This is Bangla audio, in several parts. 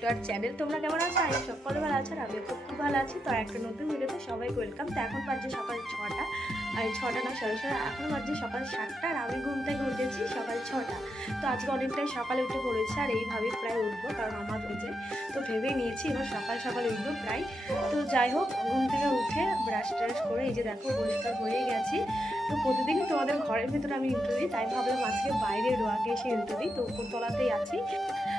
To our channel. তোমরা কেমন আছো? আমি সকলে ভালো আছো আর আমি খুব ভালো আছি। তো একটা নতুন ভিডিওতে সবাইকে ওয়েলকাম। তো এখন বাজছে সকাল 6টা, আর 6টা না সরি এখন বাজছে সকাল 7টা, আর আমি ঘুম থেকে উঠেছি সকাল 6টা। তো আজকে অনেকটাই সকালে উঠে পড়েছে, আর এইভাবেই প্রায় উঠবো, কারণ আমার হয়েছে তো ভেবে নিয়েছি এবার সকাল সকালে উঠবো প্রায়। তো যাই হোক, ঘুম থেকে উঠে ব্রাশ ট্রাশ করে এই যে দেখো পরিষ্কার হয়ে গেছি। তো প্রতিদিনই তোমাদের ঘরের ভিতরে আমি ইন্টারভিউ দিই, তাই ভাবলাম আজকে বাইরে রোয়াকে এসে ইন্টারভিউ দিই। তো উপরতলাতেই আছি।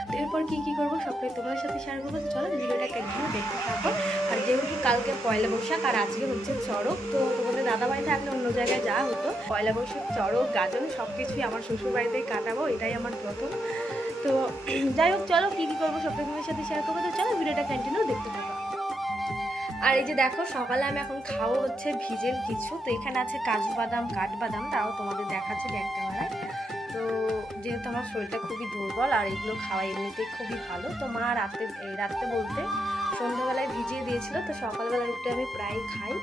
তো এরপর কী করবো সবটাই তোমাদের সাথে শেয়ার করবো। চলো ভিডিওটা কন্টিনিউ দেখতে থাকো। আর যেহেতু কালকে পয়লা বৈশাখ আর আজকে হচ্ছে চড়ক, তো তোমাদের দাদাবাড়ি থাকলে অন্য জায়গায় যাওয়া হতো। পয়লা বৈশাখ, চড়ক, গাজন সব কিছুই আমার শ্বশুর বাড়িতেই কাটাবো, এটাই আমার প্রথম। তো যাই হোক, চলো কী করবো সবটাই তোমাদের সাথে শেয়ার করবো। তো চলো ভিডিওটা কন্টিনিউ দেখতে থাকো। আর এই যে দেখো সকালে আমি এখন খাওয়া হচ্ছে ভিজের কিছু। তো এখানে আছে কাজু বাদাম, কাঠবাদাম, তাও তোমাদের দেখাচ্ছে ব্যাক ক্যামেরায়। তো যেহেতু আমার শরীরটা খুবই দুর্বল আর এগুলো খাওয়া এমনিতেই খুবই ভালো, তো মা রাত্রে বলতে সন্ধ্যাবেলায় ভিজিয়ে দিয়েছিল, তো সকালবেলা উঠে আমি প্রায় খাই।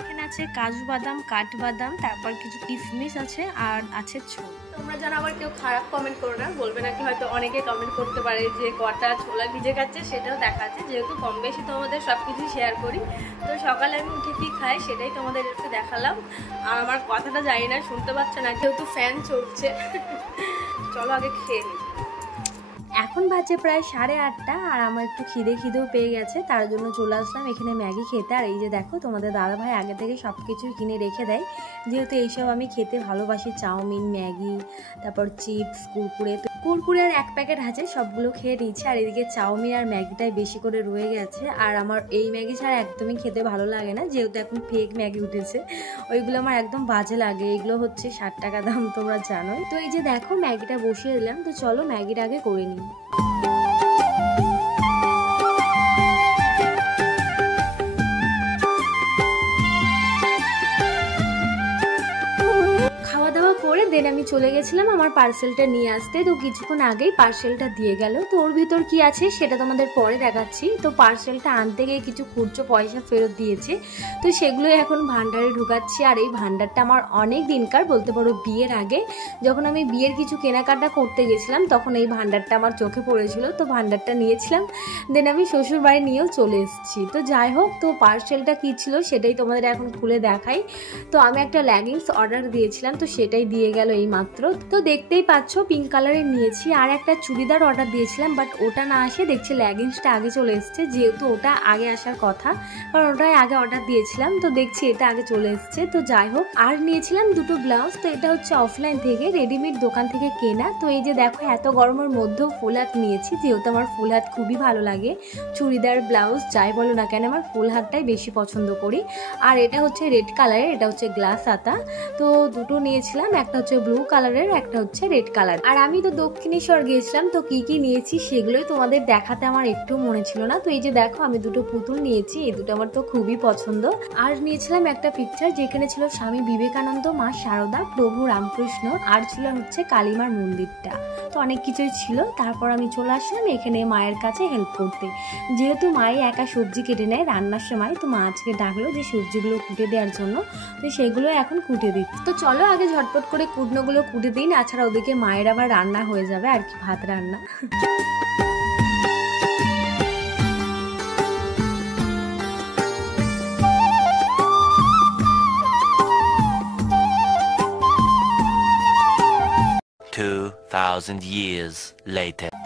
এখানে আছে কাজু বাদাম, কাঠবাদাম, তারপর কিছু কিশমিশ আছে, আর আছে ছোলা। তোমরা যেন আবার কেউ খারাপ কমেন্ট করো না, বলবে নাকি হয়তো অনেকে কমেন্ট করতে পারে যে কটা ছোলা ভিজে খাচ্ছে, সেটাও দেখাচ্ছে। যেহেতু কম বেশি তোমাদের সব কিছু শেয়ার করি, তো সকালে আমি উঠে কি খাই সেটাই তোমাদের একটু দেখালাম। আর আমার কথাটা জানি না শুনতে পাচ্ছ না, যেহেতু ফ্যান চলছে। চলো আগে খেয়ে নিই। এখন বাজে প্রায় 8:30, আর আমার একটু খিদেও পেয়ে গেছে, তার জন্য চলে আসলাম এখানে ম্যাগি খেতে। আর এই যে দেখো তোমাদের দাদাভাই আগে থেকে সব কিছুই কিনে রেখে দেয়, যেহেতু এইসব আমি খেতে ভালোবাসি। চাউমিন, ম্যাগি, তারপর চিপস, কুরকুরে আর 1 প্যাকেট আছে, সবগুলো খেয়ে নিচ্ছে। আর এদিকে চাউমিন আর ম্যাগিটাই বেশি করে রয়ে গেছে। আর আমার এই ম্যাগি ছাড়া একদমই খেতে ভালো লাগে না, যেহেতু এখন ফেক ম্যাগি উঠেছে, ওইগুলো আমার একদম বাজে লাগে। এগুলো হচ্ছে 60 টাকা দাম, তোমরা জানোই। তো এই যে দেখো ম্যাগিটা বসিয়ে দিলাম, তো চলো ম্যাগিটা আগে করে নিই। দেন আমি চলে গেছিলাম আমার পার্সেলটা নিয়ে আসতে। তো কিছুক্ষণ আগেই পার্সেলটা দিয়ে গেল। তো ওর ভিতর কি আছে সেটা তোমাদের পরে দেখাচ্ছি। তো পার্সেলটা আনতে গিয়ে কিছু খুচরো পয়সা ফেরত দিয়েছে, তো সেগুলোই এখন ভান্ডারে ঢুকাচ্ছি। আর এই ভান্ডারটা আমার অনেক দিনকার, বলতে পারো বিয়ের আগে, যখন আমি বিয়ের কিছু কেনাকাটা করতে গেছিলাম তখন এই ভান্ডারটা আমার চোখে পড়েছিল, তো ভান্ডারটা নিয়েছিলাম। দেন আমি শ্বশুর বাড়ি নিয়েও চলে এসেছি। তো যাই হোক, তো পার্সেলটা কী ছিল সেটাই তোমাদের এখন খুলে দেখাই। তো আমি একটা লেগিংস অর্ডার দিয়েছিলাম, তো সেটাই দিয়ে গেল এই মাত্র। তো দেখতেই পাচ্ছ পিঙ্ক কালারের নিয়েছি। আর একটা চুড়িদার অর্ডার দিয়েছিলাম, বাট ওটা না আসে দেখছি লেগিংসটা আগে চলে এসছে, যেহেতু ওটা আগে আসার কথা, কারণ ওটাই আগে অর্ডার দিয়েছিলাম। তো দেখছি এটা আগে চলে এসছে। তো যাই হোক, আর নিয়েছিলাম দুটো ব্লাউজ। তো এটা হচ্ছে অফলাইন থেকে, রেডিমেড দোকান থেকে কেনা। তো এই যে দেখো এত গরমের মধ্যেও ফুল হাত নিয়েছি, যেহেতু আমার ফুল হাত খুবই ভালো লাগে। চুড়িদার, ব্লাউজ যাই বলো না কেন, আমার ফুল হাতটাই বেশি পছন্দ করি। আর এটা হচ্ছে রেড কালারের, এটা হচ্ছে গ্লাস হাতা। তো দুটো নিয়েছিলাম, একটা হচ্ছে ব্লু কালারের, একটা হচ্ছে রেড কালার। আর আমি তো দক্ষিণেশ্বর গিয়েছিলাম, তো কি নিয়েছি সেগুলোই তোমাদের দেখাতে আমার একটু মনে ছিল না। তো এই যে দেখো আমি দুটো পুতুল নিয়েছি, এই দুটো আমার তো খুবই পছন্দ। আর নিয়েছিলাম একটা পিকচার, যেখানে ছিল স্বামী বিবেকানন্দ, মা শারদা, প্রভু রামকৃষ্ণ, আর ছিল হচ্ছে কালীমার মন্দিরটা। তো অনেক কিছুই ছিল। তারপর আমি চলে আসলাম এখানে মায়ের কাছে হেল্প করতে, যেহেতু মাই একা সবজি কেটে নেয় রান্নার সময়। তো মা আজকে ডাকলো যে সবজিগুলো কুটে দেওয়ার জন্য, তো সেগুলো এখন কুটে দিচ্ছি। তো চলো আগে ঝটপট করে কুটনোগুলো কুটে দিই, তাছাড়া ওদিকে মায়ের আবার রান্না হয়ে যাবে আর কি, ভাত রান্না।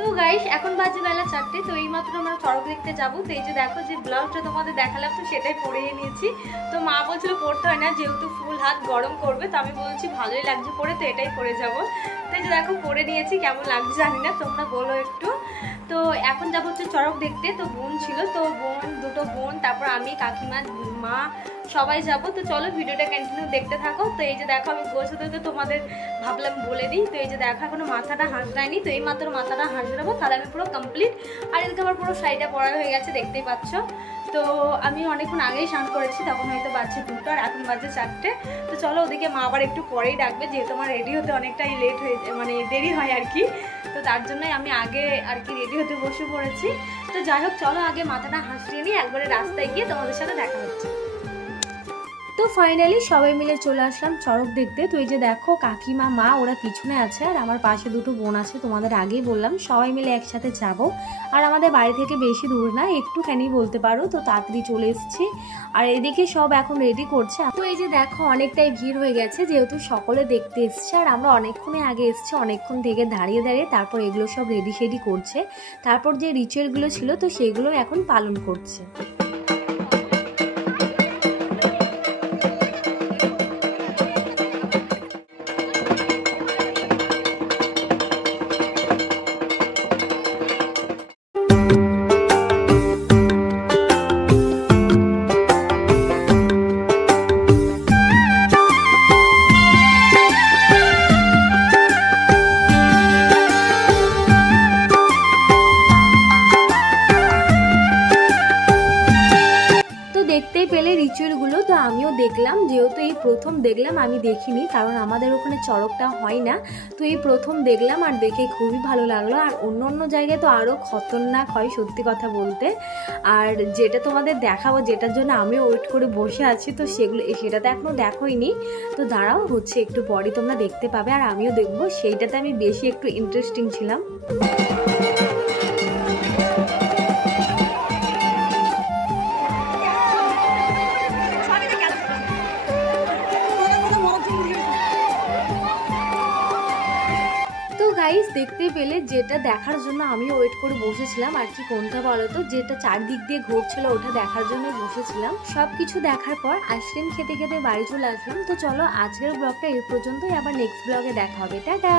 তো গাইস এখন বাজে বেলা 4টে। তো এইমাত্র আমরা চড়ক দেখতে যাবো। তো এই যে দেখো যে ব্লাউজটা তোমাদের দেখালাম, তো সেটাই পরে নিয়েছি। তো মা বলছিল পরতে হয় না, যেহেতু ফুল হাত গরম করবে, তো আমি বলছি ভালোই লাগছে পরে, তো এটাই পরে যাবো। তো এই যে দেখো পরে নিয়েছি, কেমন লাগছে জানি না, তোমরা বলো একটু। তো এখন যাবো হচ্ছে চড়ক দেখতে। তো বোন ছিল, তো দুটো বোন, তারপর আমি, কাকিমা, মা, সবাই যাবো। তো চলো ভিডিওটা কন্টিনিউ দেখতে থাকো। তো এই যে দেখো আমি গোছাতে তো তোমাদের ভাবলাম বলে দিই। তো এই যে দেখো এখনো মাথাটা হাসড়াইনি, তো এই মাত্র মাথাটা হাসড়াবো, তাহলে আমি পুরো কমপ্লিট। আর এদিকে আমার পুরো শাড়িটা পরা হয়ে গেছে, দেখতেই পাচ্ছ। তো আমি অনেকক্ষণ আগেই স্নান করেছি, তখন হয়তো বাজছে 2টা, আর এখন বাজছে 4টে। তো চলো ওদিকে মা আবার একটু পরেই ডাকবে, যেহেতু আমার রেডি হতে অনেকটাই লেট হয়ে মানে দেরি হয় আর কি। তো তার জন্যই আমি আগে আর কি রেডি হতে বসে পড়েছি। তো যাই হোক চলো আগে মাথাটা হাসড়িয়ে নিই, একবারে রাস্তায় গিয়ে তোমাদের সাথে দেখা হচ্ছে। তো তো ফাইনালি সবাই মিলে চলে আসলাম চড়ক দেখতে। তো এই যে দেখো কাকিমা মা ওরা পিছনে আছে আর আমার পাশে দুটো বোন আছে, তোমাদের আগেই বললাম সবাই মিলে একসাথে যাব। আর আমাদের বাড়ি থেকে বেশি দূর না, একটুখানি বলতে পারো, তো তাড়াতাড়ি চলে এসেছি। আর এদিকে সব এখন রেডি করছে। তো এই যে দেখো অনেকটাই ভিড় হয়ে গেছে, যেহেতু সকলে দেখতে এসছে আর আমরা অনেকক্ষণে আগে এসছি, অনেকক্ষণ থেকে দাঁড়িয়ে দাঁড়িয়ে তারপর এগুলো সব রেডি শেডি করছে। তারপর যে রিচুয়ালগুলো ছিল তো সেগুলো এখন পালন করছে। দেখতেই পেলে রিচুয়ালগুলো, তো আমিও দেখলাম, যেহেতু এই প্রথম দেখলাম, আমি দেখিনি কারণ আমাদের ওখানে চড়কটা হয় না, তো এই প্রথম দেখলাম আর দেখে খুবই ভালো লাগলো। আর অন্য অন্য জায়গায় তো আরও খতরনাক হয় সত্যি কথা বলতে। আর যেটা তোমাদের দেখাবো, যেটার জন্য আমিও ওয়েট করে বসে আছি, তো সেটাতে এখনও দেখোইনি, তো দাঁড়াও হচ্ছে একটু পরে তোমরা দেখতে পাবে আর আমিও দেখবো, সেইটাতে আমি বেশি একটু ইন্টারেস্টিং ছিলাম। গাইস দেখতে পেলে, যেটা দেখার জন্য আমি ওয়েট করে বসেছিলাম আর কি, কোনটা বলো তো, যেটা চারদিক দিয়ে ঘুরছিল ওটা দেখার জন্য বসেছিলাম। সবকিছু দেখার পর আইসক্রিম খেতে খেতে বাড়ি চলে আসলাম। তো চলো আজকের ব্লগটা এই পর্যন্তই, আবার নেক্সট ব্লগে দেখা হবে, টাটা।